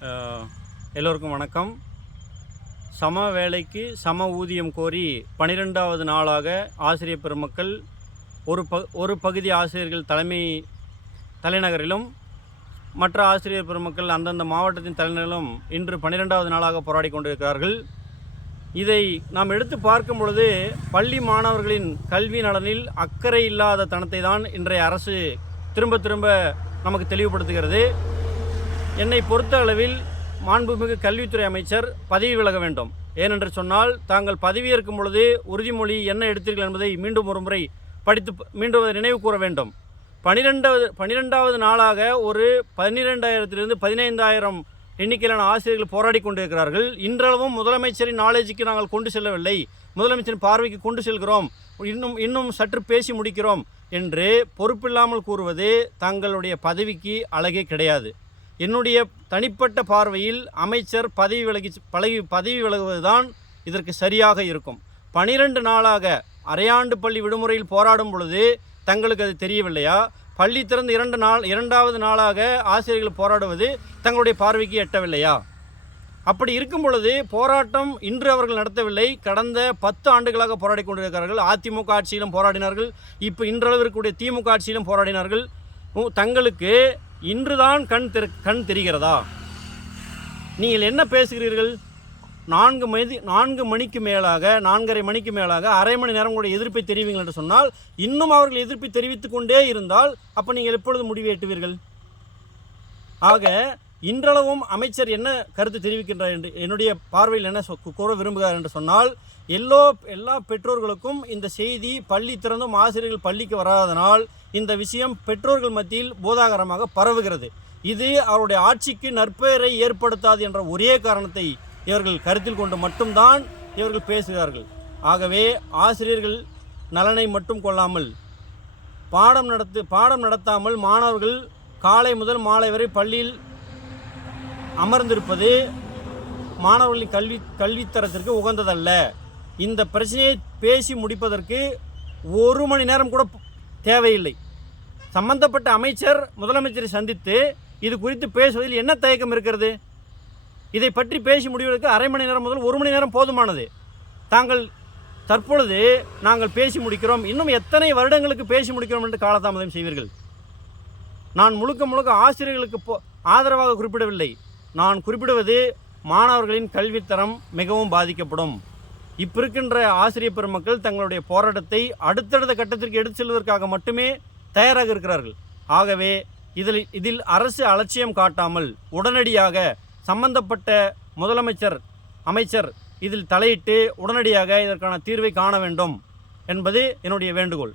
எல்லோருக்கும் வணக்கம். சம வேலைக்கு சம ஊதியம் கோரி 12வது நாளாக ஆசிரியர் பெருமக்கள் ஒரு பகுதி ஆசிரியர்கள் தலைநகரிலும் மற்ற ஆசிரியர் பெருமக்கள் அந்தந்த மாவட்டத்தின் தலைநகரிலும் இன்று 12வது நாளாக போராடி கொண்டிருக்கிறார்கள். இதை நாம் எடுத்து பார்க்கும் பொழுது பள்ளி மாணவர்களின் கல்வி நலனில் அக்கறை இல்லாத தனத்தை தான் இன்றைய அரசு திரும்ப திரும்ப நமக்கு தெளிவுபடுத்துகிறது. என்னை பொறுத்த அளவில் மாண்புமிகு கல்வித்துறை அமைச்சர் பதவி விலக வேண்டும். ஏனென்று சொன்னால், தாங்கள் பதவியேற்கும் பொழுது உறுதிமொழி என்ன எடுத்தீர்கள் என்பதை மீண்டும் ஒரு முறை படித்து மீண்டும் அதை நினைவு கூற வேண்டும். 12வது நாளாக ஒரு 12,000 15,000 எண்ணிக்கையிலான ஆசிரியர்கள் போராடி கொண்டிருக்கிறார்கள். இன்றளவும் முதலமைச்சரின் நாலேஜுக்கு நாங்கள் கொண்டு செல்லவில்லை, முதலமைச்சரின் பார்வைக்கு கொண்டு செல்கிறோம், இன்னும் சற்று பேசி முடிக்கிறோம் என்று பொறுப்பில்லாமல் கூறுவது தங்களுடைய பதவிக்கு அழகே கிடையாது. என்னுடைய தனிப்பட்ட பார்வையில் அமைச்சர் பதவி விலகுவதுதான் இதற்கு சரியாக இருக்கும். 12 நாளாக அரையாண்டு பள்ளி விடுமுறையில் போராடும் பொழுது தங்களுக்கு அது தெரியவில்லையா? பள்ளி திறந்து 2வது நாளாக ஆசிரியர்கள் போராடுவது தங்களுடைய பார்வைக்கு எட்டவில்லையா? அப்படி இருக்கும் பொழுது போராட்டம் இன்று அவர்கள் நடத்தவில்லை, கடந்த 10 ஆண்டுகளாக போராடி கொண்டிருக்கிறார்கள். அதிமுக ஆட்சியிலும் போராடினார்கள், இப்போ இன்றளவிற்குடைய திமுக ஆட்சியிலும் போராடினார்கள். தங்களுக்கு இன்றுதான் கண் தெரிகிறதா? நீங்கள் என்ன பேசுகிறீர்கள்? 4 மணிக்கு மேலாக 4:30 மணிக்கு மேலாக அரை மணி நேரம் கூட எதிர்ப்பை தெரிவிங்கள் என்று சொன்னால், இன்னும் அவர்கள் எதிர்ப்பை தெரிவித்து கொண்டே இருந்தால் அப்போ நீங்கள் எப்பொழுது முடிவு எட்டுவீர்கள்? ஆக இன்றளவும் அமைச்சர் என்ன கருத்து தெரிவிக்கின்றார் என்று என்னுடைய பார்வையில் என்ன கூற விரும்புகிறார் என்று சொன்னால், எல்லா பெற்றோர்களுக்கும் இந்த செய்தி பள்ளி திறந்தும் ஆசிரியர்கள் பள்ளிக்கு வராதனால் இந்த விஷயம் பெற்றோர்கள் மத்தியில் பூதாகரமாக பரவுகிறது. இது அவருடைய ஆட்சிக்கு நற்பெயரை ஏற்படுத்தாது என்ற ஒரே காரணத்தை இவர்கள் கருத்தில் கொண்டு மட்டும்தான் இவர்கள் பேசுகிறார்கள். ஆகவே ஆசிரியர்கள் நலனை மட்டும் கொள்ளாமல் பாடம் நடத்தாமல் மாணவர்கள் காலை முதல் மாலை வரை பள்ளியில் அமர்ந்திருப்பது மாணவர்களின் கல்வித்தரத்திற்கு உகந்ததல்ல. இந்த பிரச்சனையை பேசி முடிப்பதற்கு 1 மணி நேரம் கூட தேவையில்லை. சம்பந்தப்பட்ட அமைச்சர் முதலமைச்சரை சந்தித்து இது குறித்து பேசுவதில் என்ன தயக்கம் இருக்கிறது? இதை பற்றி பேசி முடிவதற்கு அரை மணி நேரம் முதல் 1 மணி நேரம் போதுமானது. தற்பொழுது நாங்கள் பேசி முடிக்கிறோம், இன்னும் எத்தனை வருடங்களுக்கு பேசி முடிக்கிறோம் என்று காலதாமதம் செய்வீர்கள்? நான் முழுக்க ஆசிரியர்களுக்கு ஆதரவாக குறிப்பிடவில்லை. நான் குறிப்பிடுவது மாணவர்களின் கல்வித்தரம் மிகவும் பாதிக்கப்படும். இப்போ இருக்கின்ற ஆசிரியர் பெருமக்கள் தங்களுடைய போராட்டத்தை அடுத்தடுத்த கட்டத்திற்கு எடுத்து செல்வதற்காக மட்டுமே தயாராக இருக்கிறார்கள். ஆகவே இதில் அரசு அலட்சியம் காட்டாமல் உடனடியாக சம்பந்தப்பட்ட அமைச்சர் இதில் தலையிட்டு உடனடியாக இதற்கான தீர்வை காண வேண்டும் என்பது என்னுடைய வேண்டுகோள்.